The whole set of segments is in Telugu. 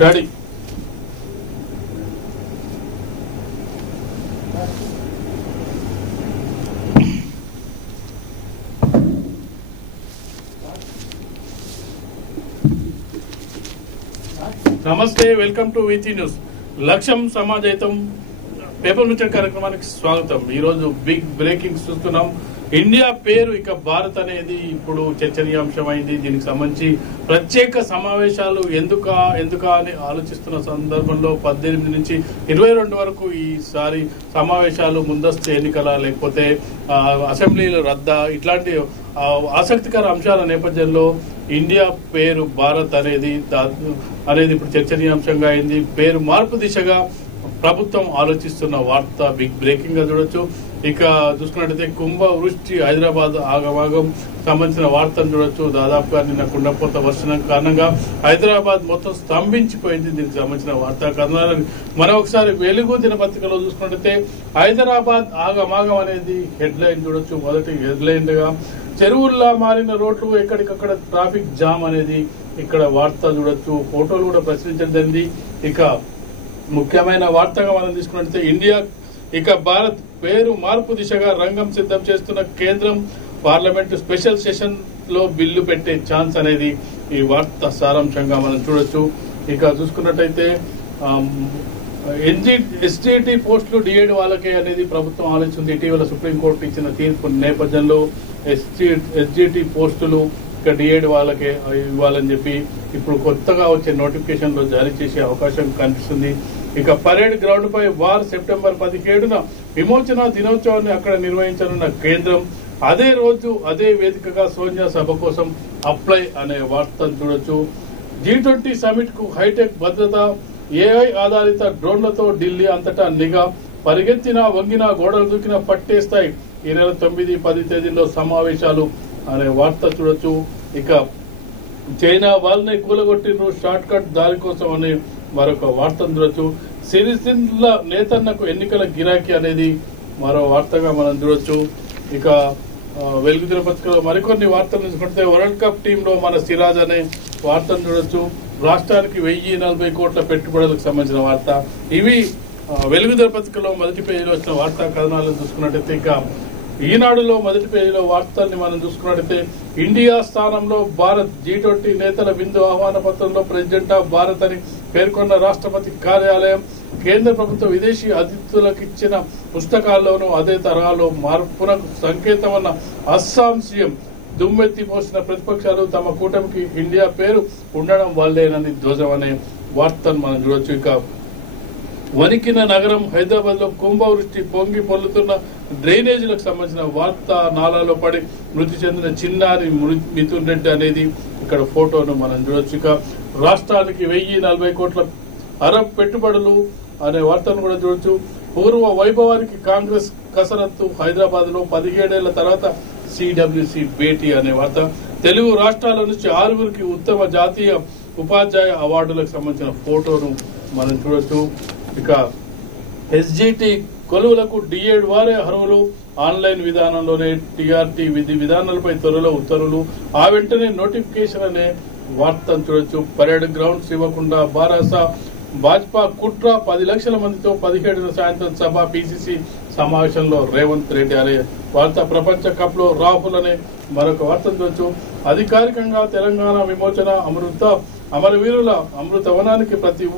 రెడీ. నమస్తే, వెల్కమ్ టు వీటీ న్యూస్. లక్ష్యం సమాజహితం పేపర్ ముచ్చట కార్యక్రమానికి స్వాగతం. ఈ రోజు బిగ్ బ్రేకింగ్ చూస్తున్నాం. ఇండియా పేరు ఇక భారత్ అనేది ఇప్పుడు చర్చనీయాంశమైంది. దీనికి సంబంధించి ప్రత్యేక సమావేశాలు ఎందుకా అని ఆలోచిస్తున్న సందర్భంలో 18 నుంచి 22 వరకు ఈసారి సమావేశాలు ముందస్తు ఎన్నికల లేకపోతే అసెంబ్లీల రద్దా ఇట్లాంటి ఆసక్తికర అంశాల నేపథ్యంలో ఇండియా పేరు భారత్ అనేది ఇప్పుడు చర్చనీయాంశంగా అయింది. పేరు మార్పు దిశగా ప్రభుత్వం ఆలోచిస్తున్న వార్త బిగ్ బ్రేకింగ్ గా చూడొచ్చు. ఇక చూసుకున్నట్టయితే కుంభ వృష్టి హైదరాబాద్ ఆగమాగం సంబంధించిన వార్తను చూడొచ్చు. దాదాపుగా నిన్న కుండపోత వర్షం కారణంగా హైదరాబాద్ మొత్తం స్తంభించిపోయింది. దీనికి సంబంధించిన వార్తా కథనాలను మరొకసారి వెలుగు దినపత్రికలో చూసుకున్నట్టయితే హైదరాబాద్ ఆగమాగం అనేది హెడ్ లైన్ చూడొచ్చు. మొదటి హెడ్ లైన్ గా చెరువుల్లా మారిన రోడ్లు, ఎక్కడికక్కడ ట్రాఫిక్ జామ్ అనేది ఇక్కడ వార్త చూడొచ్చు. ఫోటోలు కూడా ప్రచురించడం జరిగింది. ఇక ముఖ్యమైన వార్తగా మనం తీసుకున్నట్లయితే ఇండియా ఇక భారత్ పేరు మార్పు దిశగా రంగం సిద్ధం చేస్తున్న కేంద్రం, పార్లమెంట్ స్పెషల్ సెషన్ లో బిల్లు పెట్టే ఛాన్స్ అనేది ఈ వార్త సారాంశంగా మనం చూడొచ్చు. ఇక చూసుకున్నట్టయితే ఎస్జిటి పోస్టులు డిఎడ్ వాళ్ళకే అనేది ప్రభుత్వం ఆలోచిస్తుంది. ఇటీవల సుప్రీంకోర్టు ఇచ్చిన తీర్పు నేపథ్యంలో ఎస్జిటి పోస్టులు ఇక డిఎడ్ వాళ్ళకే ఇవ్వాలని చెప్పి ఇప్పుడు కొత్తగా వచ్చే నోటిఫికేషన్ లో జారీ చేసే అవకాశం కనిపిస్తుంది. ఇక పరేడ్ గ్రౌండ్ పై వార్ సెప్టెంబర్ 17న విమోచన దినోత్సవాన్ని అక్కడ నిర్వహించనున్న కేంద్రం, అదే రోజు అదే వేదికగా సోనియా సభ కోసం అప్లై అనే వార్తను చూడొచ్చు. G20 సమిట్ కు హైటెక్ భద్రత, ఏఐ ఆధారిత డ్రోన్లతో ఢిల్లీ అంతటా నిఘా, పరిగెత్తిన వంగిన గోడలు దూకిన పట్టేస్తాయి. ఈ నెల 9, 10 తేదీల్లో సమావేశాలు అనే వార్త చూడొచ్చు. ఇక చైనా వాళ్ళని కూలగొట్టిన షార్ట్ కట్ దారి కోసం అనే మరొక వార్తను చూడొచ్చు. సిరిసిల్ల నేతన్నకు ఎన్నికల గిరాకీ అనేది మరో వార్తగా మనం చూడొచ్చు. ఇక వెలుగు దినపత్రికలో మరికొన్ని వార్తలు చూసుకుంటే వరల్డ్ కప్ టీంలో మన సిరాజ్ అనే వార్తను చూడొచ్చు. రాష్ట్రానికి 1040 కోట్ల పెట్టుబడులకు సంబంధించిన వార్త. ఇవి వెలుగు దినపత్రికలో మొదటి పేజీలో వచ్చిన వార్తా కథనాలను చూసుకున్నట్టయితే ఇక ఈనాడులో మొదటి పేజీలో వార్తల్ని మనం చూసుకున్నట్టయితే ఇండియా స్థానంలో భారత్, G20 నేతల విందు ఆహ్వాన పత్రంలో ప్రెసిడెంట్ ఆఫ్ భారత్ అని పేర్కొన్న రాష్ట్రపతి కార్యాలయం, కేంద్ర ప్రభుత్వ విదేశీ అతిథులకు ఇచ్చిన పుస్తకాల్లోనూ అదే తరహాలో మార్పునకు సంకేతమన్న అస్సాం సీఎం, దుమ్మెత్తిపోసిన ప్రతిపక్షాలు తమ కూటమికి ఇండియా పేరు ఉండడం వల్లేనని ధ్వజం అనే వార్తను మనం చూడొచ్చు. ఇక వణికిన నగరం హైదరాబాద్ లో కుంభవృష్టి, పొంగి పొల్లుతున్న డ్రైనేజీలకు సంబంధించిన వార్త. నాలాలో పడి మృతి చెందిన చిన్నారి మిథున్ రెడ్డి అనేది ఇక్కడ ఫోటోను మనం చూడొచ్చు. ఇక రాష్ట్రానికి 1040 కోట్ల అరబ్ పెట్టుబడులు అనే వార్తను కూడా చూడొచ్చు. పూర్వ వైభవానికి కాంగ్రెస్ కసరత్తు, హైదరాబాద్ లో 17 ఏళ్ల తర్వాత సిడబ్ల్యూసి భేటీ అనే వార్త. తెలుగు రాష్ట్రాల నుంచి 6గురికి ఉత్తమ జాతీయ ఉపాధ్యాయ అవార్డులకు సంబంధించిన ఫోటోను మనం చూడొచ్చు. ఇక ఎస్జిటి కొలువులకు డిఎడ్ వారే అర్హులు, ఆన్లైన్ విధానంలోనే టీఆర్టీ విధి విధానాలపై త్వరలో ఉత్తర్వులు, ఆ వెంటనే నోటిఫికేషన్ అనే వార్తను చూడొచ్చు. పరేడ్ గ్రౌండ్స్ ఇవ్వకుండా బారాస, భాజపా కుట్ర, 10 లక్షల మందితో 17న సాయంత్రం సభ, పిసిసి సమావేశంలో రేవంత్ రెడ్డి అనే వార్త. ప్రపంచ కప్ లో రాహుల్ అనే మరొక వార్తను చూడొచ్చు. అధికారికంగా తెలంగాణ విమోచన, అమరవీరుల అమృతవనానికి ప్రతి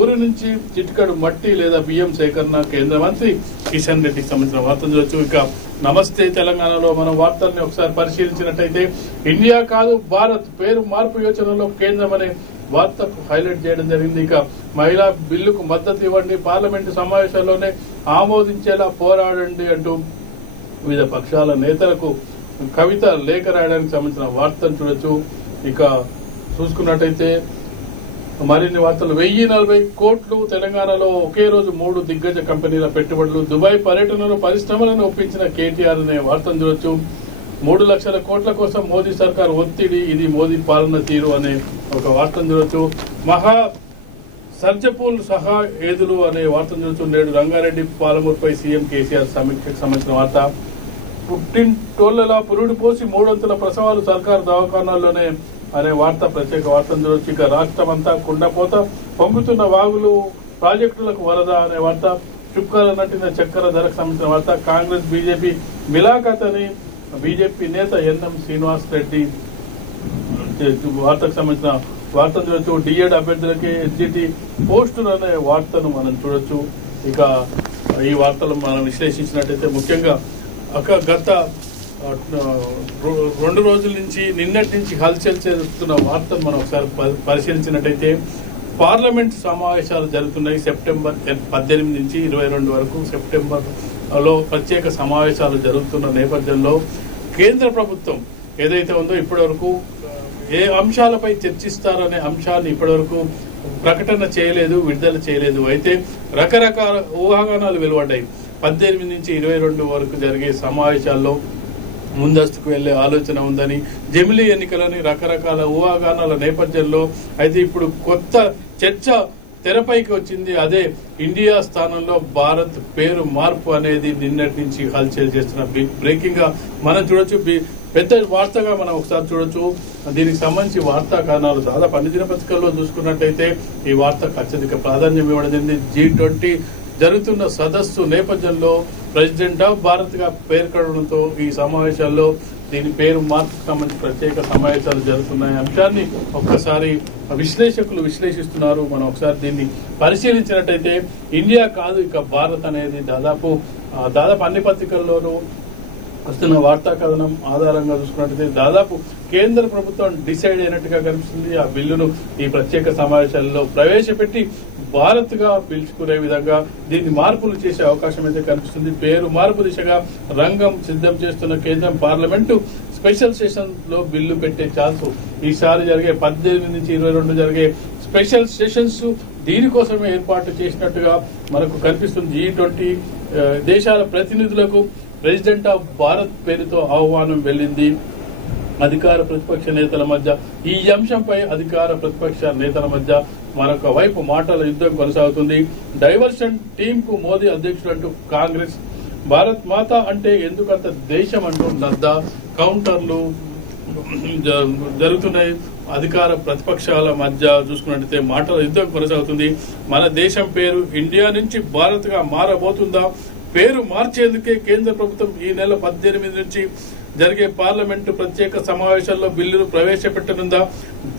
ఊరి నుంచి చిటికడు మట్టి లేదా బియ్యం సేకరణ, కేంద్ర మంత్రి కిషన్ రెడ్డికి సంబంధించిన వార్తలు చూడొచ్చు. ఇక నమస్తే తెలంగాణలో మనం వార్తల్ని ఒకసారి పరిశీలించినట్టయితే ఇండియా కాదు భారత్ పేరు మార్పు యోచనలో కేంద్రం అనే వార్తకు హైలైట్ చేయడం జరిగింది. ఇక మహిళా బిల్లుకు మద్దతు ఇవ్వండి, పార్లమెంటు సమావేశాల్లోనే ఆమోదించేలా పోరాడండి అంటూ వివిధ పక్షాల నేతలకు కవిత లేఖ రాయడానికి సంబంధించిన వార్తను చూడొచ్చు. ఇక చూసుకున్నట్టయితే మరిన్ని వార్తలు. 1040 కోట్లు తెలంగాణలో ఒకే రోజు 3 దిగ్గజ కంపెనీల పెట్టుబడులు, దుబాయ్ పర్యటనలో పరిశ్రమలను ఒప్పించిన కేటీఆర్ అనే వార్తను చూడొచ్చు. 3 లక్షల కోట్ల కోసం మోదీ సర్కార్ ఒత్తిడి, ఇది మోదీ పాలన తీరు అనే ఒక వార్తను చూడొచ్చు. మహా సర్జపూల్ సహా ఏదులు అనే వార్తను చూడొచ్చు. నేడు రంగారెడ్డి పాలమూరుపై సీఎం కేసీఆర్ సమీక్షకు సంబంధించిన వార్త. పుట్టింటోళ్లలా పురుడు పోసి 3 అంతుల ప్రసవాలు, సర్కారు దవాఖానాల్లోనే అనే వార్త ప్రత్యేక వార్తను చూడొచ్చు. ఇక రాష్ట్రం అంతా కుండపోత, పొంగుతున్న వాగులు, ప్రాజెక్టులకు వరద అనే వార్త, చుక్కల నటిన చక్కెర ధరకు సంబంధించిన వార్త, కాంగ్రెస్ బీజేపీ మిలాఖత్ అని బీజేపీ నేత ఎన్ఎం శ్రీనివాస్ రెడ్డి వార్తకు సంబంధించిన వార్తను చూడొచ్చు. డిఎడ్ అభ్యర్థులకి ఎస్జిటి పోస్టులు అనే వార్తను మనం చూడొచ్చు. ఇక ఈ వార్తలు మనం విశ్లేషించినట్టయితే ముఖ్యంగా గత 2 రోజుల నుంచి నిన్నటి నుంచి హల్చల్ చేస్తున్న వార్తను మనం ఒకసారి పరిశీలించినట్టయితే పార్లమెంట్ సమావేశాలు జరుగుతున్నాయి. సెప్టెంబర్ 18 నుంచి 22 వరకు సెప్టెంబర్లో ప్రత్యేక సమావేశాలు జరుగుతున్న నేపథ్యంలో కేంద్ర ప్రభుత్వం ఏదైతే ఉందో ఇప్పటి వరకు ఏ అంశాలపై చర్చిస్తారనే అంశాన్ని ఇప్పటివరకు ప్రకటన చేయలేదు, విడుదల చేయలేదు. అయితే రకరకాల ఊహాగానాలు వెలువడ్డాయి. 18 నుంచి 22 వరకు జరిగే సమావేశాల్లో ముందస్తుకు వెళ్లే ఆలోచన ఉందని, జమిలీ ఎన్నికలని రకరకాల ఊహాగానాల నేపథ్యంలో అయితే ఇప్పుడు కొత్త చర్చ తెరపైకి వచ్చింది. అదే ఇండియా స్థానంలో భారత్ పేరు మార్పు అనేది నిన్నటి నుంచి హల్చల్ చేస్తున్న బ్రేకింగ్ గా మనం చూడొచ్చు. పెద్ద వార్తగా మనం ఒకసారి చూడొచ్చు. దీనికి సంబంధించి వార్తా కారణాలు దాదాపు అన్ని దినపత్రికల్లో చూసుకున్నట్టయితే ఈ వార్త అత్యధిక ప్రాధాన్యం ఇవ్వడం జరిగింది. G20 జరుగుతున్న సదస్సు నేపథ్యంలో ప్రెసిడెంట్ ఆఫ్ భారత్ గా పేర్కొనడంతో ఈ సమావేశాల్లో దీని పేరు మార్పుకు సంబంధించి ప్రత్యేక సమావేశాలు జరుగుతున్నాయి. అంశాన్ని ఒక్కసారి విశ్లేషకులు విశ్లేషిస్తున్నారు. మనం ఒకసారి దీన్ని పరిశీలించినట్టయితే ఇండియా కాదు ఇక భారత్ అనేది దాదాపు అన్ని పత్రికల్లోనూ వస్తున్న వార్తా కథనం ఆధారంగా చూసుకున్నట్టయితే దాదాపు కేంద్ర ప్రభుత్వం డిసైడ్ అయినట్టుగా కనిపిస్తుంది. ఆ బిల్లును ఈ ప్రత్యేక సమావేశాల్లో ప్రవేశపెట్టి భారత్ గా పిలుచుకునే విధంగా దీన్ని మార్పులు చేసే అవకాశం అయితే కనిపిస్తుంది. పేరు మార్పు దిశగా రంగం సిద్ధం చేస్తున్న కేంద్రం పార్లమెంటు స్పెషల్ సెషన్ లో బిల్లు పెట్టే ఛాన్స్ ఈసారి జరిగే 18 నుంచి 22 జరిగే స్పెషల్ సెషన్స్ దీనికోసమే ఏర్పాటు చేసినట్టుగా మనకు కనిపిస్తుంది. G20 దేశాల ప్రతినిధులకు ప్రెసిడెంట్ ఆఫ్ భారత్ పేరుతో ఆహ్వానం వెళ్లింది. అధికార ప్రతిపక్ష నేతల మధ్య ఈ అంశంపై అధికార ప్రతిపక్ష నేతల మధ్య మరొక వైపు మాటల యుద్ధం కొనసాగుతుంది. డైవర్షన్ టీమ్ కు మోదీ అధ్యక్షుడు అంటూ కాంగ్రెస్, భారత్ మాత అంటే ఎందుకంత దేశం అంటూ నడ్డా కౌంటర్లు జరుగుతున్నాయి. అధికార ప్రతిపక్షాల మధ్య చూసుకున్నట్టయితే మాటల యుద్ధం కొనసాగుతుంది. మన దేశం పేరు ఇండియా నుంచి భారత్ గా మారబోతుందా? పేరు మార్చేందుకే కేంద్ర ప్రభుత్వం ఈ నెల 18 నుంచి జరిగే పార్లమెంటు ప్రత్యేక సమావేశాల్లో బిల్లును ప్రవేశపెట్టనుందా?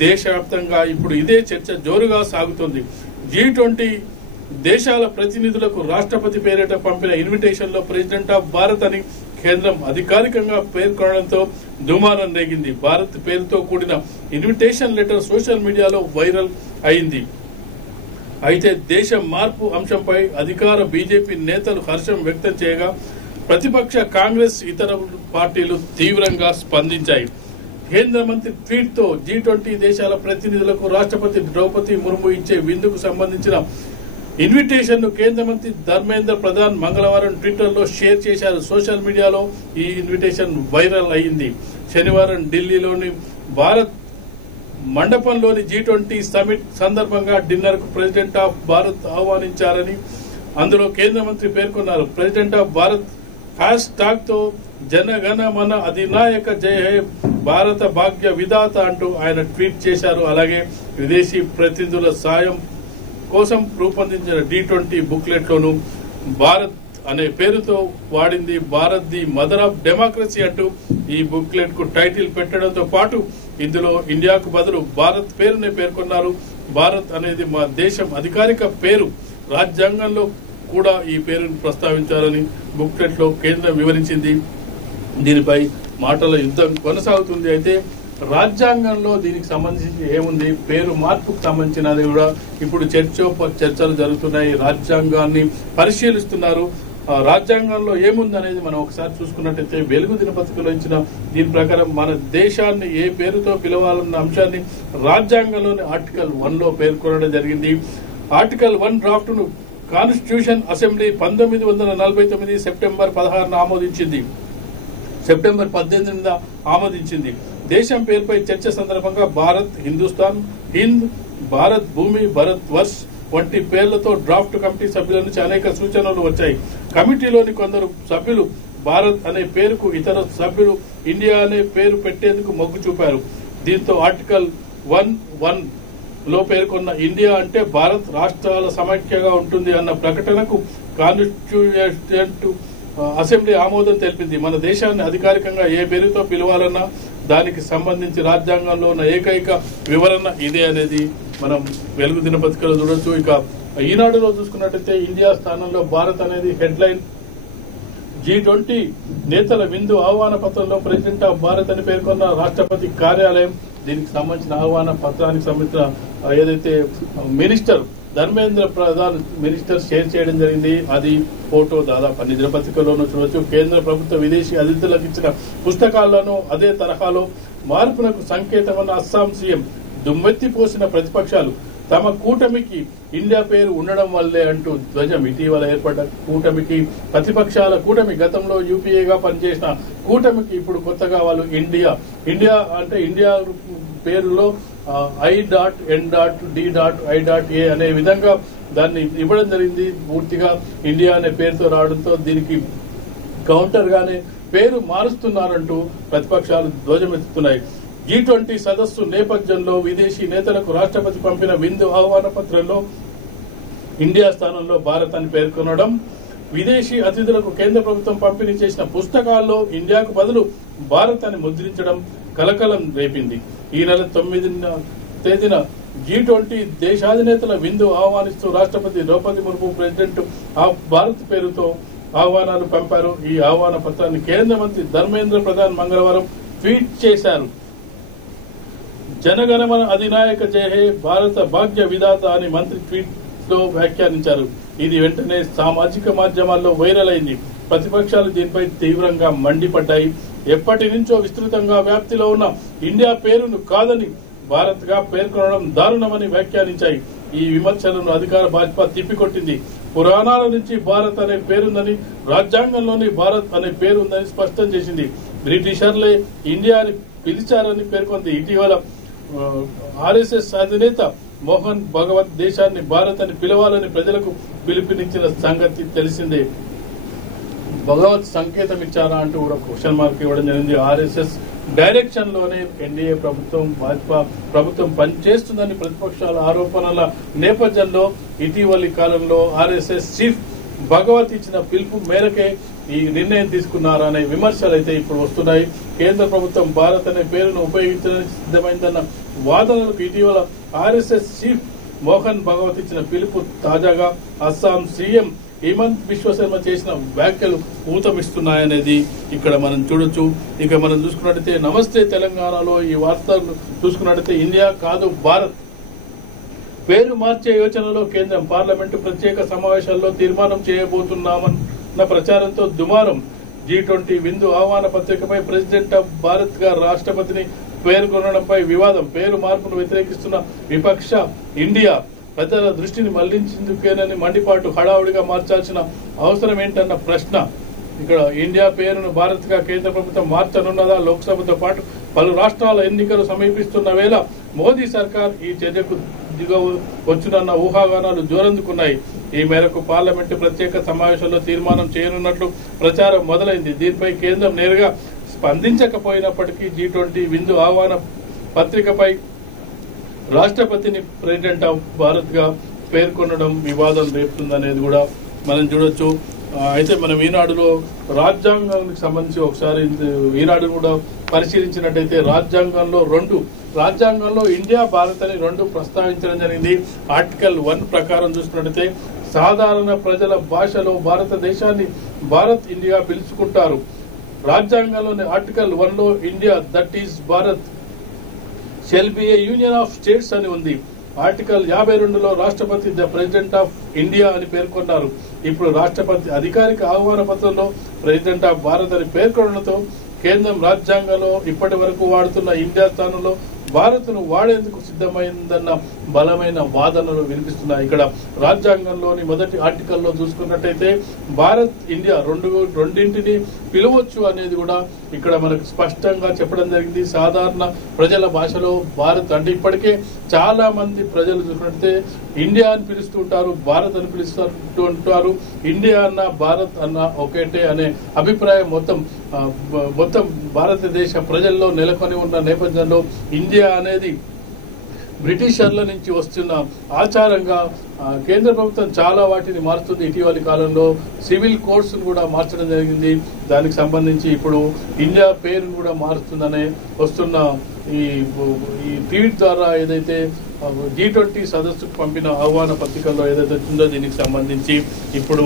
దేశవ్యాప్తంగా ఇప్పుడు ఇదే చర్చ జోరుగా సాగుతోంది. G20 దేశాల ప్రతినిధులకు రాష్ట్రపతి పేరిట పంపిన ఇన్విటేషన్ లో ప్రెసిడెంట్ ఆఫ్ భారత్ అని కేంద్రం అధికారికంగా పేర్కొనడంతో దుమారం రేగింది. భారత్ పేరుతో కూడిన ఇన్విటేషన్ లెటర్ సోషల్ మీడియాలో వైరల్ అయింది. అయితే దేశ మార్పు అంశంపై అధికార బీజేపీ నేతలు హర్షం వ్యక్తం చేయగా ప్రతిపక్ష కాంగ్రెస్ ఇతర పార్టీలు తీవ్రంగా స్పందించాయి. కేంద్ర మంత్రి ట్వీట్ తో G20 దేశాల ప్రతినిధులకు రాష్ట్రపతి ద్రౌపది ముర్ము ఇచ్చే విందుకు సంబంధించిన ఇన్విటేషన్ ను కేంద్ర మంత్రి ధర్మేంద్ర ప్రధాన్ మంగళవారం ట్విట్టర్ లో షేర్ చేశారు. సోషల్ మీడియాలో ఈ ఇన్విటేషన్ వైరల్ అయింది. శనివారం ఢిల్లీలోని భారత్ మండపంలోని G20 సమిట్ సందర్భంగా డిన్నర్ కు ప్రెసిడెంట్ ఆఫ్ భారత్ ఆహ్వానించారని అందులో కేంద్ర మంత్రి పేర్కొన్నారు. President of Bharat hash tag తో జనగణ మన అధినాయక జయ హే భారత భాగ్య విధాత అంటూ ఆయన ట్వీట్ చేశారు. అలాగే విదేశీ ప్రతినిధుల సాయం కోసం రూపొందించిన G20 బుక్లెట్ లోను భారత్ అనే పేరుతో వాడింది. Bharat the mother of democracy అంటూ ఈ బుక్లెట్ కు టైటిల్ పెట్టడంతో పాటు ఇందులో ఇండియాకు బదులు భారత్ పేరునే పేర్కొన్నారు. భారత్ అనేది మా దేశం అధికారిక పేరు, రాజ్యాంగంలో కూడా ఈ పేరును ప్రస్తావించాలని బుక్లెట్ లో కేంద్రం వివరించింది. దీనిపై మాటల యుద్ధం కొనసాగుతుంది. అయితే రాజ్యాంగంలో దీనికి సంబంధించి ఏముంది, పేరు మార్పుకు సంబంధించినది కూడా ఇప్పుడు చర్చలు జరుగుతున్నాయి. రాజ్యాంగాన్ని పరిశీలిస్తున్నారు. రాజ్యాంగంలో ఏముంది అనేది మనం ఒకసారి చూసుకున్నట్టయితే వెలుగు దినపత్రికలో ఇచ్చిన దీని ప్రకారం మన దేశాన్ని ఏ పేరుతో పిలవాలన్న అంశాన్ని రాజ్యాంగంలోని ఆర్టికల్ 1 లో పేర్కొనడం జరిగింది. ఆర్టికల్ 1 డ్రాఫ్ట్ ను కాన్స్టిట్యూషన్ అసెంబ్లీ 1949 సెప్టెంబర్ 16 ఆమోదించింది. సెప్టెంబర్ 18 ఆమోదించింది. దేశం పేరుపై చర్చ సందర్భంగా భారత్, హిందుస్థాన్, హింద్, భారత్ భూమి, భరత్ వర్ష్ వంటి పేర్లతో డ్రాఫ్ట్ కమిటీ సభ్యుల నుంచి అనేక సూచనలు వచ్చాయి. కమిటీలోని కొందరు సభ్యులు భారత్ అనే పేరుకు, ఇతర సభ్యులు ఇండియా అనే పేరు పెట్టేందుకు మొగ్గు చూపారు. దీంతో ఆర్టికల్ 1(1) లో పేర్కొన్న ఇండియా అంటే భారత్ రాష్ట్రాల సమైక్యగా ఉంటుంది అన్న ప్రకటనకు కాన్స్టిట్యూయెంట్ అసెంబ్లీ ఆమోదం తెలిపింది. మన దేశాన్ని అధికారికంగా ఏ పేరుతో పిలవాలన్నా దానికి సంబంధించి రాజ్యాంగంలో ఉన్న ఏకైక వివరణ ఇదే అనేది మనం వెలుగు దినపత్రికలో చూడొచ్చు. ఇక ఈనాడులో చూసుకున్నట్టయితే ఇండియా స్థానంలో భారత్ అనేది హెడ్లైన్. G20 నేతల విందు ఆహ్వాన పత్రంలో ప్రెసిడెంట్ ఆఫ్ భారత్ అని పేర్కొన్న రాష్ట్రపతి కార్యాలయం. దీనికి సంబంధించిన ఆహ్వాన పత్రానికి సంబంధించిన ఏదైతే minister Dharmendra Pradhan minister share చేయడం జరిగింది. అది ఫోటో దాదాపు అన్ని దినపత్రికల్లోనూ చూడవచ్చు. కేంద్ర ప్రభుత్వ విదేశీ అతిథులకు ఇచ్చిన పుస్తకాలను అదే తరహాలో మార్పునకు సంకేతమన్న అస్సాం సీఎం. దుమ్మెత్తిపోసిన ప్రతిపక్షాలు తమ కూటమికి ఇండియా పేరు ఉండడం వల్లే అంటూ ధ్వజం. ఇటీవల ఏర్పడ్డ కూటమికి ప్రతిపక్షాల కూటమి గతంలో యూపీఏగా పనిచేసిన కూటమికి ఇప్పుడు కొత్తగా వాళ్ళు ఇండియా అంటే ఇండియా పేరులో I.N.D.I.A అనే విధంగా దాన్ని ఇవ్వడం జరిగింది. పూర్తిగా ఇండియా అనే పేరుతో రావడంతో దీనికి కౌంటర్ గానే పేరు మారుస్తున్నారంటూ ప్రతిపక్షాలు ధ్వజమెత్తుతున్నాయి. G20 సదస్సు నేపథ్యంలో విదేశీ నేతలకు రాష్ట్రపతి పంపిన విందు ఆహ్వాన పత్రంలో ఇండియా స్థానంలో భారత్ అని పేర్కొనడం, విదేశీ అతిథులకు కేంద్ర ప్రభుత్వం పంపిణీ చేసిన పుస్తకాల్లో ఇండియాకు బదులు భారత్ అని ముద్రించడం కలకలం రేపింది. ఈ నెల 9వ తేదీన G20 దేశాధినేతల విందు ఆహ్వానిస్తూ రాష్ట్రపతి ద్రౌపది ముర్ము ప్రెసిడెంట్ ఆఫ్ భారత్ పేరుతో ఆహ్వానాలు పంపారు. ఈ ఆహ్వాన పత్రాన్ని కేంద్ర మంత్రి ధర్మేంద్ర ప్రధాన్ మంగళవారం ట్వీట్ చేశారు. జనగణమన అధినాయక జయ హే భారత భాగ్య విధాత అని మంత్రి ట్వీట్ లో వ్యాఖ్యానించారు. ఇది వెంటనే సామాజిక మాధ్యమాల్లో వైరల్ అయింది. ప్రతిపక్షాలు దీనిపై తీవ్రంగా మండిపడ్డాయి. ఎప్పటి నుంచో విస్తృతంగా వ్యాప్తిలో ఉన్న ఇండియా పేరును కాదని భారత్ గా పేర్కొనడం దారుణమని వ్యాఖ్యానించాయి. ఈ విమర్శలను అధికార భాజపా తిప్పికొట్టింది. పురాణాల నుంచి భారత్ అనే పేరుందని, రాజ్యాంగంలోని భారత్ అనే పేరుందని స్పష్టం చేసింది. బ్రిటిషర్లే ఇండియా అని పిలిచారని పేర్కొంది. ఇటీవల ఆర్ఎస్ఎస్ అధినేత మోహన్ భగవత్ దేశాన్ని భారత్ అని పిలవాలని ప్రజలకు పిలుపునిచ్చిన సంగతి తెలిసిందే. భగవత్ సంకేతం ఇచ్చారా అంటూ కూడా క్వశ్చన్ మార్క్ ఇవ్వడం జరిగింది. ఆర్ఎస్ఎస్ డైరెక్షన్ లోనే ఎన్డీఏ ప్రభుత్వం భాజపా ప్రభుత్వం పనిచేస్తుందని ప్రతిపక్షాల ఆరోపణల నేపథ్యంలో ఇటీవలి కాలంలో ఆర్ఎస్ఎస్ చీఫ్ భగవత్ ఇచ్చిన పిలుపు మేరకే ఈ నిర్ణయం తీసుకున్నారనే విమర్శలు అయితే ఇప్పుడు వస్తున్నాయి. కేంద్ర ప్రభుత్వం భారత్ అనే పేరును ఉపయోగించడానికి సిద్ధమైందన్న వాదనలకు ఇటీవల ఆర్ఎస్ఎస్ చీఫ్ మోహన్ భగవత్ ఇచ్చిన పిలుపు తాజాగా అస్సాం సీఎం హిమంత్ బిశ్వశర్మ చేసిన వ్యాఖ్యలు ఊతమిస్తున్నాయనేది ఇక్కడ మనం చూడొచ్చు. ఇక మనం చూసుకున్నట్టయితే నమస్తే తెలంగాణలో ఈ వార్తలు చూసుకున్నట్టయితే ఇండియా కాదు భారత్ పేరు మార్చే యోచనలో కేంద్రం. పార్లమెంటు ప్రత్యేక సమావేశాల్లో తీర్మానం చేయబోతున్నామన్న ప్రచారంతో దుమారం. G20 విందు ఆహ్వాన పత్రికపై ప్రెసిడెంట్ ఆఫ్ భారత్ గా రాష్ట్రపతిని పేర్కొనడంపై వివాదం. పేరు మార్పును వ్యతిరేకిస్తున్న విపక్ష ఇండియా ప్రజల దృష్టిని మళ్లించేందుకేనని మండిపాటు. హడావుడిగా మార్చాల్సిన అవసరం ఏంటన్న ప్రశ్న. ఇక్కడ ఇండియా పేరును భారత్ గా కేంద్ర ప్రభుత్వం మార్చనున్నదా? లోక్సభతో పాటు పలు రాష్ట్రాల ఎన్నికలు సమీపిస్తున్న వేళ మోదీ సర్కార్ ఈ చర్యకు దిగవచ్చునన్న ఊహాగానాలు జోరందుకున్నాయి. ఈ మేరకు పార్లమెంటు ప్రత్యేక సమావేశంలో తీర్మానం చేయనున్నట్లు ప్రచారం మొదలైంది. దీనిపై కేంద్రం నేరుగా స్పందించకపోయినప్పటికీ G20 విందు ఆహ్వాన పత్రికపై రాష్ట్రపతిని ప్రెసిడెంట్ ఆఫ్ భారత్ గా పేర్కొనడం వివాదం రేపుతుందనేది కూడా మనం చూడొచ్చు. అయితే మనం ఈనాడులో రాజ్యాంగానికి సంబంధించి ఒకసారి ఈనాడు కూడా పరిశీలించినట్టయితే రాజ్యాంగంలో ఇండియా భారత్ అని రెండు ప్రస్తావించడం జరిగింది. ఆర్టికల్ 1 ప్రకారం చూసుకున్నట్టయితే సాధారణ ప్రజల భాషలో భారతదేశాన్ని భారత్ ఇండియా పిలుచుకుంటారు. రాజ్యాంగంలోని ఆర్టికల్ 1 లో India that is Bharat shall be A union of states అని ఉంది. ఆర్టికల్ 52లో రాష్ట్రపతి ద ప్రెసిడెంట్ ఆఫ్ ఇండియా అని పేర్కొన్నారు. ఇప్పుడు రాష్ట్రపతి అధికారిక ఆహ్వాన పత్రంలో ప్రెసిడెంట్ ఆఫ్ భారత్ అని పేర్కొనడంతో కేంద్రం రాజ్యాంగంలో ఇప్పటి వరకు వాడుతున్న ఇండియా స్థానంలో భారత్ ను వాడేందుకు సిద్ధమైందన్న బలమైన వాదనలు వినిపిస్తున్నాయి. ఇక్కడ రాజ్యాంగంలోని మొదటి ఆర్టికల్లో చూసుకున్నట్టయితే భారత్ ఇండియా రెండింటిని పిలవచ్చు అనేది కూడా ఇక్కడ మనకు స్పష్టంగా చెప్పడం జరిగింది. సాధారణ ప్రజల భాషలో భారత్ అంటే ఇప్పటికే చాలా మంది ప్రజలు చూసుకుంటే ఇండియా అని పిలుస్తుంటారు, భారత్ అని పిలుస్తూ ఉంటారు. ఇండియా అన్న భారత్ అన్న ఒకటే అనే అభిప్రాయం మొత్తం భారతదేశ ప్రజల్లో నెలకొని ఉన్న నేపథ్యంలో ఇండియా అనేది బ్రిటిషర్ల నుంచి వస్తున్న ఆచారంగా కేంద్ర ప్రభుత్వం చాలా వాటిని మారుస్తుంది. ఇటీవలి కాలంలో సివిల్ కోడ్స్ కూడా మార్చడం జరిగింది. దానికి సంబంధించి ఇప్పుడు ఇండియా పేరును కూడా మారుస్తుందనే వస్తున్న ఈ ట్వీట్ ద్వారా ఏదైతే G20 సదస్సుకు పంపిన ఆహ్వాన పత్రికల్లో ఏదైతే ఉందో దీనికి సంబంధించి ఇప్పుడు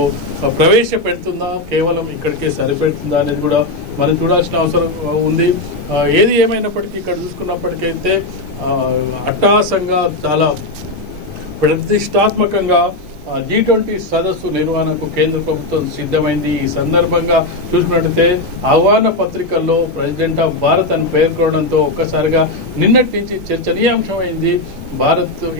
ప్రవేశపెడుతుందా, కేవలం ఇక్కడికే సరిపెడుతుందా అనేది కూడా మనం చూడాల్సిన అవసరం ఉంది. ఏది ఏమైనప్పటికీ ఇక్కడ చూసుకున్నప్పటికైతే అట్టహాసంగా చాలా ప్రతిష్టాత్మకంగా G20 సదస్సు నిర్వహణకు కేంద్ర ప్రభుత్వం సిద్ధమైంది. ఈ సందర్భంగా చూసినట్టయితే ఆహ్వాన పత్రికల్లో ప్రెసిడెంట్ ఆఫ్ భారత్ అని పేర్కొనడంతో ఒక్కసారిగా నిన్నటి నుంచి చర్చనీయాంశమైంది.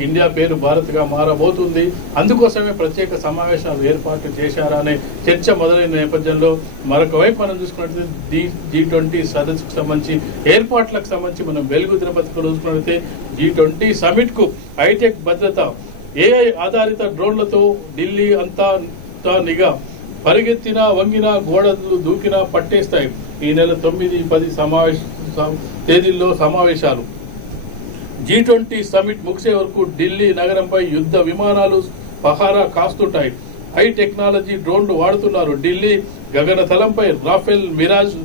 ఇండియా పేరు భారత్ గా మారబోతుంది, అందుకోసమే ప్రత్యేక సమావేశాలు ఏర్పాటు చేశారా అనే చర్చ మొదలైన నేపథ్యంలో మరొక వైపు మనం చూసుకున్నట్లయితే G20 సదస్సుకు సంబంధించి ఏర్పాట్లకు సంబంధించి మనం వెలుగు దినపత్రికలు చూసుకున్నట్లయితే G20 సమిట్ కు హైటెక్ భద్రత, AI ఆధారిత డ్రోన్లతో ఢిల్లీ అంతా నిఘా, పరిగెత్తినా వంగినా గోడలు దూకినా పట్టేస్తాయి. ఈ నెల 9-10 తేదీల్లో సమావేశాలు. G20 సమిట్ ముగిసే వరకు ఢిల్లీ నగరంపై యుద్ధ విమానాలు పహారా కాస్తుంటాయి. హై టెక్నాలజీ డ్రోన్లు వాడుతున్నారు. ఢిల్లీ గగనతలంపై రాఫెల్, మిరాజ్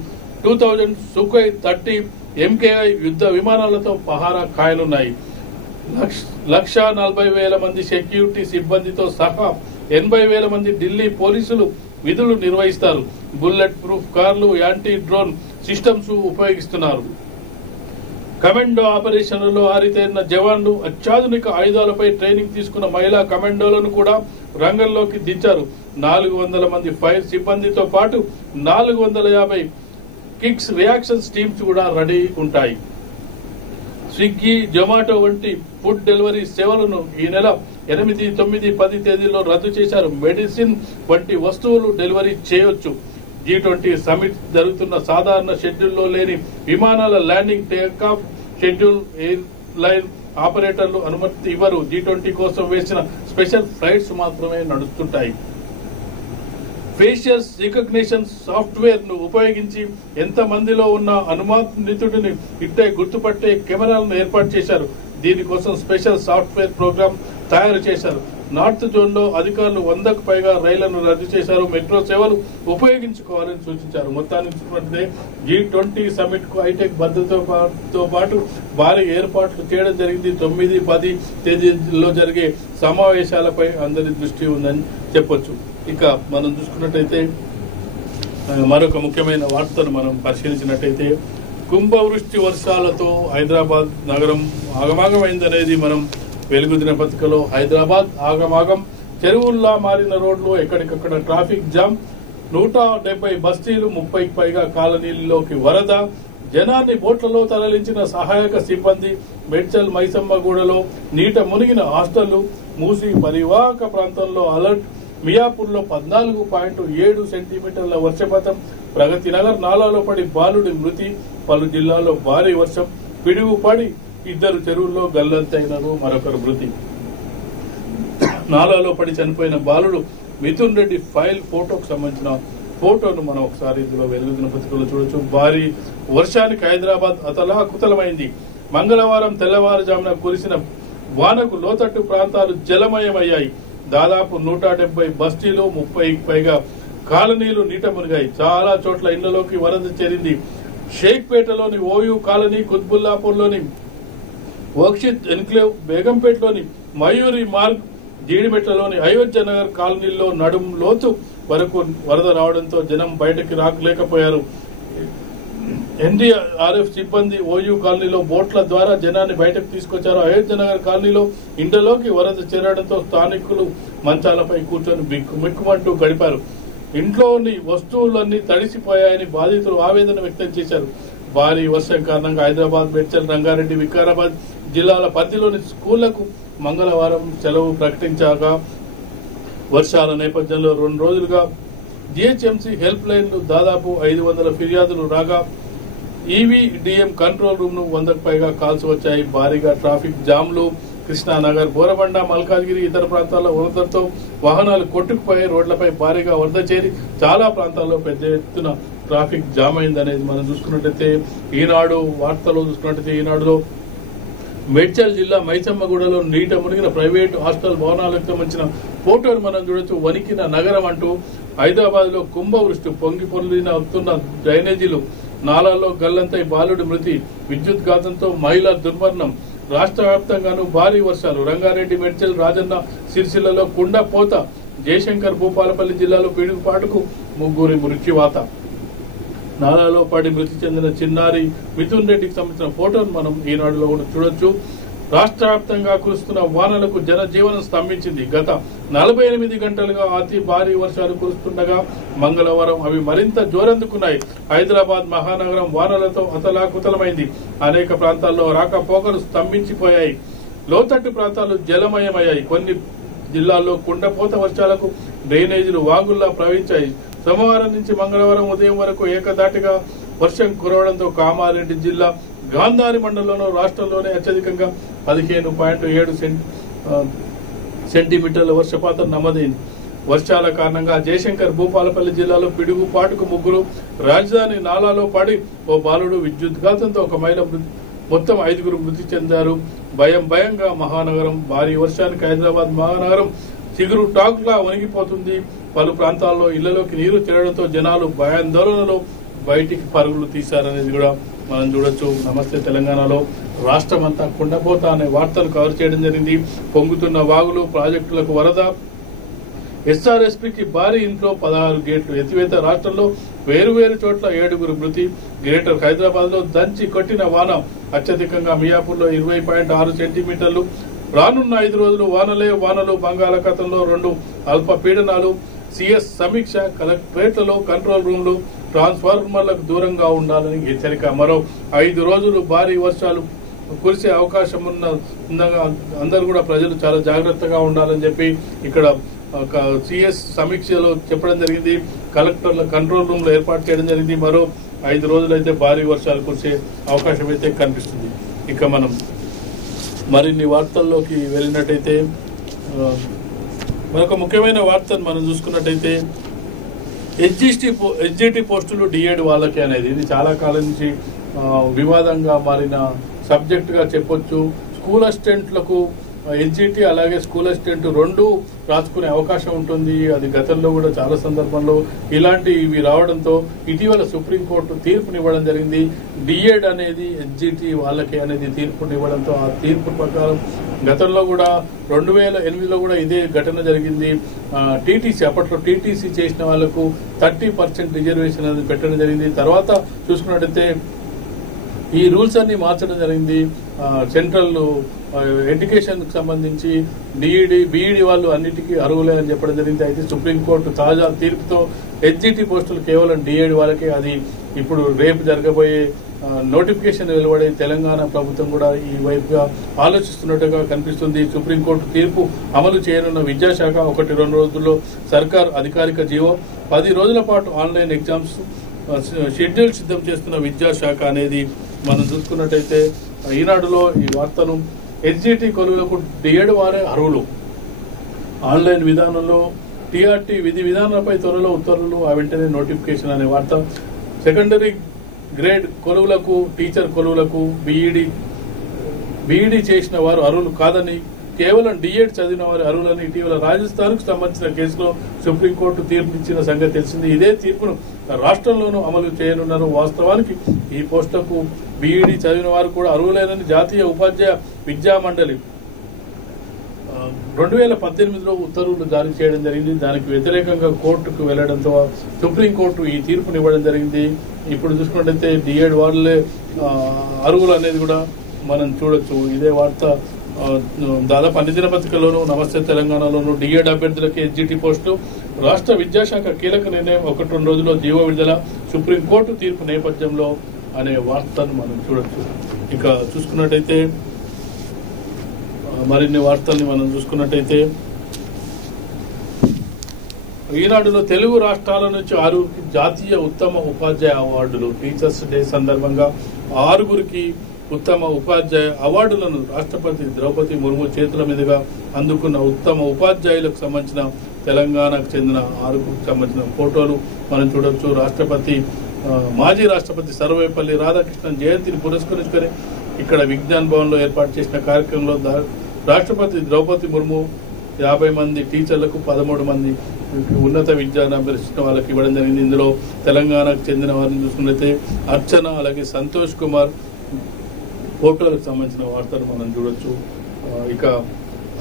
2000, సుఖోయ్ 30, MKI యుద్ధ విమానాలతో పహారా కాయనున్నాయి. 1,40,000 మంది సెక్యూరిటీ సిబ్బందితో సహా 80,000 మంది ఢిల్లీ పోలీసులు విధులు నిర్వహిస్తారు. బుల్లెట్ ప్రూఫ్ కార్లు, యాంటీ డ్రోన్ సిస్టమ్స్ ఉపయోగిస్తున్నారు. కమాండో ఆపరేషన్లలో ఆరితేరిన జవాన్లు, అత్యాధునిక ఆయుధాలపై ట్రైనింగ్ తీసుకున్న మహిళా కమాండోలను కూడా రంగంలోకి దించారు. 400 మంది ఫైర్ సిబ్బందితో పాటు 450 కిక్స్ రియాక్షన్స్ టీమ్స్ కూడా రెడీ ఉంటాయి. స్విగ్గీ, జొమాటో వంటి ఫుడ్ డెలివరీ సేవలను ఈ నెల 8, 9, 10 తేదీల్లో రద్దు చేశారు. మెడిసిన్ వంటి వస్తువులు డెలివరీ చేయొచ్చు. G20 సమిట్ జరుగుతున్న సాధారణ షెడ్యూల్లో లేని విమానాల landing, takeoff schedule airline ఆపరేటర్లు అనుమతి ఇవ్వరు. G20 కోసం వేసిన స్పెషల్ ఫ్లైట్స్ మాత్రమే నడుస్తుంటాయి. ఫేషియల్ రికగ్నిషన్ సాఫ్ట్వేర్ ను ఉపయోగించి ఎంత మందిలో ఉన్న అనుమానితుడిని ఇట్టే గుర్తుపట్టే కెమెరాలను ఏర్పాటు చేశారు. దీనికోసం స్పెషల్ సాఫ్ట్వేర్ ప్రోగ్రామ్ తయారు చేశారు. నార్త్ జోన్ లో అధికారులు 100కు పైగా రైళ్లను రద్దు చేశారు. మెట్రో సేవలు ఉపయోగించుకోవాలని సూచించారు. మొత్తానికి చూసుకుంటే G20 సమిట్ కు హైటెక్ భద్రతతో పాటు భారీ ఏర్పాట్లు చేయడం జరిగింది. 9, 10 తేదీల్లో జరిగే సమావేశాలపై అందరి దృష్టి ఉందని చెప్పొచ్చు. ఇక మనం చూసుకున్నట్టయితే మరొక ముఖ్యమైన వార్తను మనం పరిశీలించినట్టయితే కుంభవృష్టి వర్షాలతో హైదరాబాద్ నగరం ఆగమాగమైందనేది మనం వెలుగు దినపత్రికలో. హైదరాబాద్ ఆగమాగం, చెరువుల్లా మారిన రోడ్లు, ఎక్కడికక్కడ ట్రాఫిక్ జామ్, 170 బస్తీలు, 30కి పైగా కాలనీల్లోకి వరద, జనాన్ని బోట్లలో తరలించిన సహాయక సిబ్బంది, మేడ్చల్ మైసమ్మగూడలో నీట మునిగిన హాస్టళ్లు, మూసి పరివాహక ప్రాంతంలో అలర్ట్, మియాపూర్లో 14.7 సెంటీమీటర్ల వర్షపాతం, ప్రగతి నగర్ నాలాలో పడి బాలుడి మృతి, పలు జిల్లాల్లో భారీ వర్షం, పిడుగు పడి 2 చెరువుల్లో గల్లంతైనారు, మరొకరు మృతి. నాలాలో పడి చనిపోయిన బాలుడు మిథున్ రెడ్డి ఫైల్ ఫోటోకు సంబంధించిన ఫోటోను మనం ఒకసారి ఇందులో వెలుగు దినపత్రికలో చూడొచ్చు. భారీ వర్షానికి హైదరాబాద్ అతలాకుతలమైంది. మంగళవారం తెల్లవారుజామున కురిసిన వానకు లోతట్టు ప్రాంతాలు జలమయమయ్యాయి. దాదాపు 170 బస్తీలు, 30కి పైగా కాలనీలు నీట మునిగాయి. చాలా చోట్ల ఇళ్లలోకి వరద చేరింది. షేక్పేటలోని ఓయూ కాలనీ, కుత్బుల్లాపూర్లోని వక్షిత్ ఎన్క్లేవ్, బేగంపేటలోని మయూరి మార్గ్, జీడిమెట్లలోని అయోధ్య నగర్ కాలనీల్లో నడుం లోతు వరకు వరద రావడంతో జనం బయటకి రాలేకపోయారు. ఎన్డీఆర్ఎఫ్ సిబ్బంది ఓయూ కాలనీలో బోట్ల ద్వారా జనాన్ని బయటకు తీసుకొచ్చారు. అయోధ్య నగర్ కాలనీలో ఇంట్లోకి వరద చేరడంతో స్థానికులు మంచాలపై కూర్చొని మిక్కుమంటూ గడిపారు. ఇంట్లోని వస్తువులన్నీ తడిసిపోయాయని బాధితులు ఆవేదన వ్యక్తం చేశారు. భారీ వర్షం కారణంగా హైదరాబాద్, మేడ్చల్, రంగారెడ్డి, వికారాబాద్ జిల్లాల పరిధిలోని స్కూళ్లకు మంగళవారం సెలవు ప్రకటించాక వర్షాల నేపథ్యంలో 2 రోజులుగా జిహెచ్ఎంసీ హెల్ప్ లైన్లు దాదాపు 500 ఫిర్యాదులు రాగా ఈవీడీఎం కంట్రోల్ రూమ్ ను 100కు పైగా కాల్స్ వచ్చాయి. భారీగా ట్రాఫిక్ జామ్లు, కృష్ణానగర్, బోరబండ, మల్కాజ్గిరి ఇతర ప్రాంతాల్లో వరదలతో వాహనాలు కొట్టుకుపోయి రోడ్లపై భారీగా వరద చేరి చాలా ప్రాంతాల్లో పెద్ద ఎత్తున ట్రాఫిక్ జామ్ అయిందనేది మనం చూసుకున్నట్టయితే ఈనాడు వార్తలో చూసుకున్నట్టయితే ఈనాడులో మేడ్చల్ జిల్లా మైసమ్మగూడలో నీట మునిగిన ప్రైవేటు హాస్టల్ భవనాలకు సంబంధించిన ఫోటోలు మనం చూడొచ్చు. వణికిన నగరం అంటూ హైదరాబాద్ లో కుంభవృష్టి, పొంగి పొర్లిన వస్తున్న డ్రైనేజీలు, నాలాల్లో గల్లంతై బాలుడి మృతి, విద్యుత్ ఘాతంతో మహిళ దుర్మరణం. రాష్ట్ర వ్యాప్తంగానూ భారీ వర్షాలు. రంగారెడ్డి, మేడ్చల్, రాజన్న సిరిసిల్లలో కుండపోత. జయశంకర్ భూపాలపల్లి జిల్లాలో పిడుగుపాటుకు 3 మృత్యువాత. నాలాలో పడి మృతి చెందిన చిన్నారి మిథున్ రెడ్డికి సంబంధించిన ఫోటోను మనం ఈనాడులో కూడా చూడొచ్చు. రాష్ట్ర వ్యాప్తంగా కురుస్తున్న వానలకు జనజీవనం స్తంభించింది. గత 48 గంటలుగా అతి భారీ వర్షాలు కురుస్తుండగా మంగళవారం అవి మరింత జోరందుకున్నాయి. హైదరాబాద్ మహానగరం వానలతో అతలాకుతలమైంది. అనేక ప్రాంతాల్లో రాకపోకలు స్తంభించిపోయాయి. లోతట్టు ప్రాంతాలు జలమయమయ్యాయి. కొన్ని జిల్లాల్లో కుండపోత వర్షాలకు డ్రైనేజీలు వాగుల్లా ప్రవహించాయి. సోమవారం నుంచి మంగళవారం ఉదయం వరకు ఏకదాటిగా వర్షం కురవడంతో కామారెడ్డి జిల్లా గాంధారి మండలంలో రాష్ట్రంలోనే అత్యధికంగా 15.7 సెంటీమీటర్ల వర్షపాతం నమోదైంది. వర్షాల కారణంగా జయశంకర్ భూపాలపల్లి జిల్లాలో పిడుగుపాటుకు 3, రాజధాని నాలాలో పడి ఓ బాలుడు, విద్యుత్ ఘాతంతో ఒక మహిళ, మొత్తం 5 మృతి చెందారు. భయంగా మహానగరం. భారీ వర్షానికి హైదరాబాద్ మహానగరం చిగురు టాకులా వణిగిపోతుంది. పలు ప్రాంతాల్లో ఇళ్లలోకి నీరు చేరడంతో జనాలు భయాందోళనలో బయటికి పరుగులు తీశారనేది కూడా మనం చూడొచ్చు. నమస్తే తెలంగాణలో రాష్ట్రమంతా కుండపోత అనే వార్తలు కవర్ చేయడం జరిగింది. పొంగుతున్న వాగులు, ప్రాజెక్టులకు వరద. ఎస్ఆర్ఎస్పీకి భారీ ఇంట్లో 16 గేట్లు ఎత్తివేత. రాష్ట్రంలో వేరువేరు చోట్ల 7 మృతి. గ్రేటర్ హైదరాబాద్ లో దంచి కొట్టిన వాన. అత్యధికంగా మియాపూర్లో 20.6 సెంటీమీటర్లు. రానున్న 5 రోజులు వానలే వానలు. బంగాళాఖాతంలో 2 అల్పపీడనాలు. సిఎస్ సమీక్ష. కలెక్టరేట్లలో కంట్రోల్ రూమ్లు, ట్రాన్స్ఫార్మర్లకు దూరంగా ఉండాలని హెచ్చరిక. మరో 5 రోజులు భారీ వర్షాలు కురిసే అవకాశం ఉండగా అందరూ కూడా ప్రజలు చాలా జాగ్రత్తగా ఉండాలని చెప్పి ఇక్కడ సిఎస్ సమీక్షలో చెప్పడం జరిగింది. కలెక్టర్ల కంట్రోల్ రూమ్ లో ఏర్పాటు చేయడం జరిగింది. మరో 5 రోజులైతే భారీ వర్షాలు కురిసే అవకాశం అయితే కనిపిస్తుంది. ఇక మనం మరిన్ని వార్తల్లోకి వెళ్ళినట్టయితే మరొక ముఖ్యమైన వార్తను మనం చూసుకున్నట్టయితే హెచ్జిటి పోస్టులు డిఎడ్ వాళ్ళకి అనేది ఇది చాలా కాలం నుంచి వివాదంగా మారిన సబ్జెక్ట్ గా చెప్పొచ్చు. స్కూల్ అసిస్టెంట్లకు హెచ్జిటి అలాగే స్కూల్ అసిస్టెంట్ 2 రాసుకునే అవకాశం ఉంటుంది. అది గతంలో కూడా చాలా సందర్భంలో ఇలాంటివి రావడంతో ఇటీవల సుప్రీంకోర్టు తీర్పునివ్వడం జరిగింది. డిఎడ్ అనేది హెచ్జిటి వాళ్ళకి అనేది తీర్పునివ్వడంతో ఆ తీర్పు ప్రకారం గతంలో కూడా 2008లో కూడా ఇదే ఘటన జరిగింది. టీటీసీ అప్పట్లో టీటీసీ చేసిన వాళ్లకు 30% రిజర్వేషన్ అనేది పెట్టడం జరిగింది. తర్వాత చూసుకున్నట్టయితే ఈ రూల్స్ అన్ని మార్చడం జరిగింది. సెంట్రల్ ఎడ్యుకేషన్ కు సంబంధించి బీఈడి వాళ్ళు అన్నిటికీ అర్హులే అని చెప్పడం జరిగింది. అయితే సుప్రీంకోర్టు తాజా తీర్పుతో హెచ్జిటి పోస్టులు కేవలం డిఎడ్ వాళ్ళకే, అది ఇప్పుడు రేపు జరగబోయే నోటిఫికేషన్ వెలువడే తెలంగాణ ప్రభుత్వం కూడా ఈ వైపుగా ఆలోచిస్తున్నట్టుగా కనిపిస్తుంది. సుప్రీంకోర్టు తీర్పు అమలు చేయనున్న విద్యాశాఖ 1-2 రోజుల్లో సర్కార్ అధికారిక జీవో 10 రోజుల పాటు ఆన్లైన్ ఎగ్జామ్స్ షెడ్యూల్ సిద్ధం చేస్తున్న విద్యాశాఖ అనేది మనం చూసుకున్నట్టయితే ఈనాడులో ఈ వార్తను హెచ్జిటి కొలువులకు డిఎడ్ వారే అర్హులు. ఆన్లైన్ విధానంలో టీఆర్టీ విధి విధానాలపై త్వరలో ఉత్తర్వులు, ఆ వెంటనే నోటిఫికేషన్ అనే వార్త. సెకండరీ గ్రేడ్ కొలువులకు, టీచర్ కొలువులకు బీఈడి చేసిన వారు అర్హులు కాదని, కేవలం డిఎడ్ చదివిన వారి అర్హులని ఇటీవల రాజస్థాన్ కు సంబంధించిన కేసులో సుప్రీంకోర్టు తీర్పిచ్చిన సంగతి తెలిసింది. ఇదే తీర్పును రాష్ట్రంలోనూ అమలు చేయనున్నారు. వాస్తవానికి ఈ పోస్టులకు బీఈడి చదివిన వారు కూడా అర్హులేనని జాతీయ ఉపాధ్యాయ విద్యా మండలి 2018లో ఉత్తర్వులు జారీ చేయడం జరిగింది. దానికి వ్యతిరేకంగా కోర్టుకు వెళ్లడంతో సుప్రీంకోర్టు ఈ తీర్పునివ్వడం జరిగింది. ఇప్పుడు చూసుకున్నట్టయితే డిఎడ్ వాళ్ళే అర్హులు అనేది కూడా మనం చూడొచ్చు. ఇదే వార్త దాదాపు అన్ని దినపత్రికల్లోనూ, నమస్తే తెలంగాణలోనూ డిఎడ్ అభ్యర్థులకి హెచ్జిటి పోస్టు. రాష్ట్ర విద్యాశాఖ కీలక నిర్ణయం, 1-2 రోజుల్లో జీవో విడుదల, సుప్రీంకోర్టు తీర్పు నేపథ్యంలో అనే వార్తను మనం చూడొచ్చు. ఇక చూసుకున్నట్టయితే మరిన్ని వార్తల్ని మనం చూసుకున్నట్టయితే ఈనాడులో తెలుగు రాష్ట్రాల నుంచి 6గురికి జాతీయ ఉత్తమ ఉపాధ్యాయ అవార్డులు. టీచర్స్ డే సందర్భంగా 6గురికి ఉత్తమ ఉపాధ్యాయ అవార్డులను రాష్ట్రపతి ద్రౌపది ముర్ము చేతుల మీదుగా అందుకున్న ఉత్తమ ఉపాధ్యాయులకు సంబంధించిన తెలంగాణకు చెందిన 6గురికి సంబంధించిన ఫోటోలు మనం చూడొచ్చు. మాజీ రాష్ట్రపతి సర్వేపల్లి రాధాకృష్ణన్ జయంతిని పురస్కరించుకొని ఇక్కడ విజ్ఞాన్ భవన్ లో ఏర్పాటు చేసిన కార్యక్రమంలో రాష్ట్రపతి ద్రౌపది ముర్ము 50 మంది టీచర్లకు 13 మంది ఉన్నత విద్యను అభ్యసించిన వాళ్ళకి ఇవ్వడం జరిగింది. ఇందులో తెలంగాణకు చెందిన వారిని చూసుకున్నట్లయితే అర్చన, అలాగే సంతోష్ కుమార్ ఫోటోలకు సంబంధించిన వార్తలు మనం చూడొచ్చు. ఇక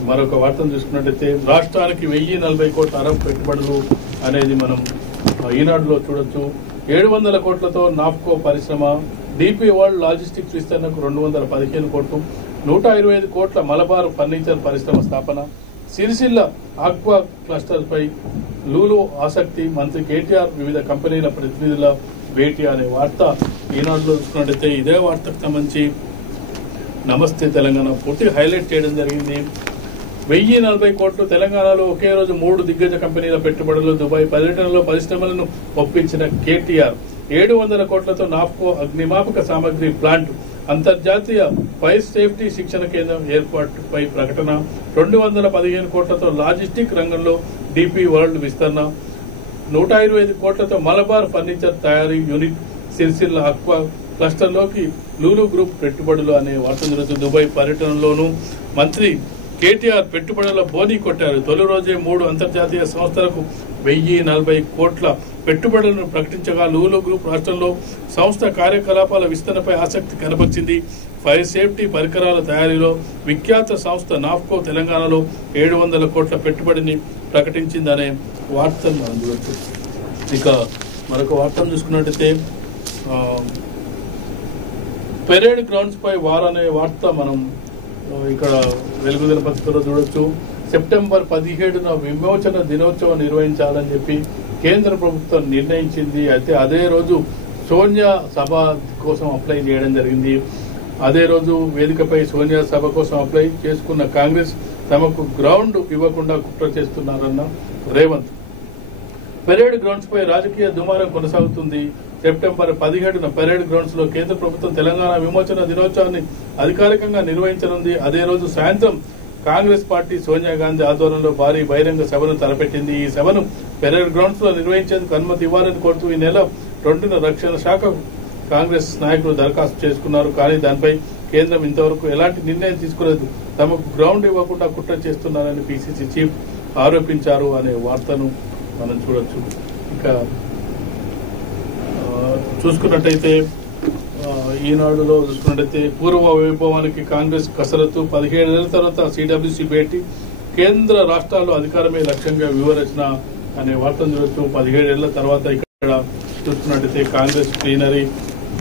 మరొక వార్తను చూసుకున్నట్టయితే రాష్ట్రానికి 1040 కోట్ల అరబ్ పెట్టుబడులు అనేది మనం ఈనాడులో చూడొచ్చు. 700 కోట్లతో నాఫ్కో పరిశ్రమ, డిపి వరల్డ్ లాజిస్టిక్స్ విస్తరణకు 215 కోట్లు, 125 కోట్ల మలబార్ ఫర్నిచర్ పరిశ్రమ స్థాపన, సిరిసిల్ల ఆక్వా క్లస్టర్ పై లూలు ఆసక్తి, మంత్రి కేటీఆర్ వివిధ కంపెనీల ప్రతినిధుల భేటీ అనే వార్త ఈనాడులో చూసుకున్నట్టయితే ఇదే వార్తకు సంబంధించి నమస్తే తెలంగాణ పూర్తిగా హైలైట్ చేయడం జరిగింది. 1040 కోట్లు తెలంగాణలో ఒకే రోజు 3 దిగ్గజ కంపెనీల పెట్టుబడులు, దుబాయ్ పర్యటనలో పరిశ్రమలను ఒప్పించిన కేటీఆర్, 700 కోట్లతో నాఫ్కో అగ్నిమాపక సామగ్రి ప్లాంట్, అంతర్జాతీయ ఫైర్ సేఫ్టీ శిక్షణ కేంద్రం ఏర్పాటుపై ప్రకటన, 215 కోట్లతో లాజిస్టిక్ రంగంలో డిపి వరల్డ్ విస్తరణ, 125 కోట్లతో మలబార్ ఫర్నిచర్ తయారీ యూనిట్, సిరిసిల్ల ఆక్వా క్లస్టర్లోకి లూలు గ్రూప్ పెట్టుబడులు అనే వార్త జరుగుతుంది. దుబాయ్ పర్యటనలోనూ మంత్రి కేటీఆర్ పెట్టుబడుల బోనీ కొట్టారు. తొలి రోజే 3 అంతర్జాతీయ సంస్థలకు 1040 కోట్ల పెట్టుబడులను ప్రకటించగా లూలు గ్రూప్ రాష్ట్రంలో సంస్థ కార్యకలాపాల విస్తరణపై ఆసక్తి కనబరిచింది. ఫైర్ సేఫ్టీ పరికరాల తయారీలో విఖ్యాత సంస్థ నాఫ్కో తెలంగాణలో 700 కోట్ల పెట్టుబడిని ప్రకటించిందనే వార్తను మనం చూడవచ్చు. ఇక మరొక వార్తను చూసుకున్నట్టయితే పెరేడ్ గ్రౌండ్స్ పై వార్ అనే వార్త మనం ఇక్కడ వెలుగుదిన పత్రికలో చూడొచ్చు. సెప్టెంబర్ 17న విమోచన దినోత్సవం నిర్వహించాలని చెప్పి కేంద్ర ప్రభుత్వం నిర్ణయించింది. అయితే అదే రోజు సోనియా సభ కోసం అప్లై చేయడం జరిగింది. అదే రోజు వేదికపై సోనియా సభ కోసం అప్లై చేసుకున్న కాంగ్రెస్ తమకు గ్రౌండ్ ఇవ్వకుండా కుట్ర చేస్తున్నారన్న రేవంత్. పెరేడ్ గ్రౌండ్స్ పై రాజకీయ దుమారం కొనసాగుతుంది. సెప్టెంబర్ 17న పెరేడ్ గ్రౌండ్స్ లో కేంద్ర ప్రభుత్వం తెలంగాణ విమోచన దినోత్సవాన్ని అధికారికంగా నిర్వహించనుంది. అదే రోజు సాయంత్రం కాంగ్రెస్ పార్టీ సోనియా గాంధీ ఆధ్వర్యంలో భారీ బహిరంగ సభను తలపెట్టింది. ఈ సభను పెరేడ్ గ్రౌండ్స్ లో నిర్వహించేందుకు అనుమతి ఇవ్వాలని కోరుతూ ఈ నెల 2న రక్షణ శాఖ కాంగ్రెస్ నాయకులు దరఖాస్తు చేసుకున్నారు. కానీ దానిపై కేంద్రం ఇంతవరకు ఎలాంటి నిర్ణయం తీసుకోలేదు. తమకు గ్రౌండ్ ఇవ్వకుండా కుట్ర చేస్తున్నారని పిసిసి చీఫ్ ఆరోపించారు అనే వార్తను మనం చూడొచ్చు. ఇక చూసుకున్నట్టయితే ఈనాడులో చూసుకున్నట్టయితే పూర్వ వైభవానికి కాంగ్రెస్ కసరత్తు, 17 ఏళ్ల తర్వాత సిడబ్ల్యూసీ భేటీ, కేంద్ర రాష్ట్రాల్లో అధికారమే లక్ష్యంగా వ్యూహరచన అనే వార్తను చూడొచ్చు. 17 ఏళ్ల తర్వాత ఇక్కడ చూసుకున్నట్టయితే కాంగ్రెస్ ప్లీనరీ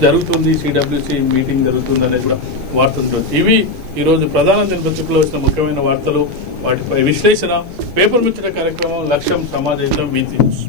జరుగుతుంది, సిడబ్ల్యూసీ మీటింగ్ జరుగుతుంది అనేది కూడా వార్తలు చూడొచ్చు. ఇవి ఈ రోజు ప్రధాన దినపత్రికలో వచ్చిన ముఖ్యమైన వార్తలు. వాటిపై విశ్లేషణ పేపర్ ముచ్చట కార్యక్రమం లక్ష్యం సమాజం వీతి న్యూస్.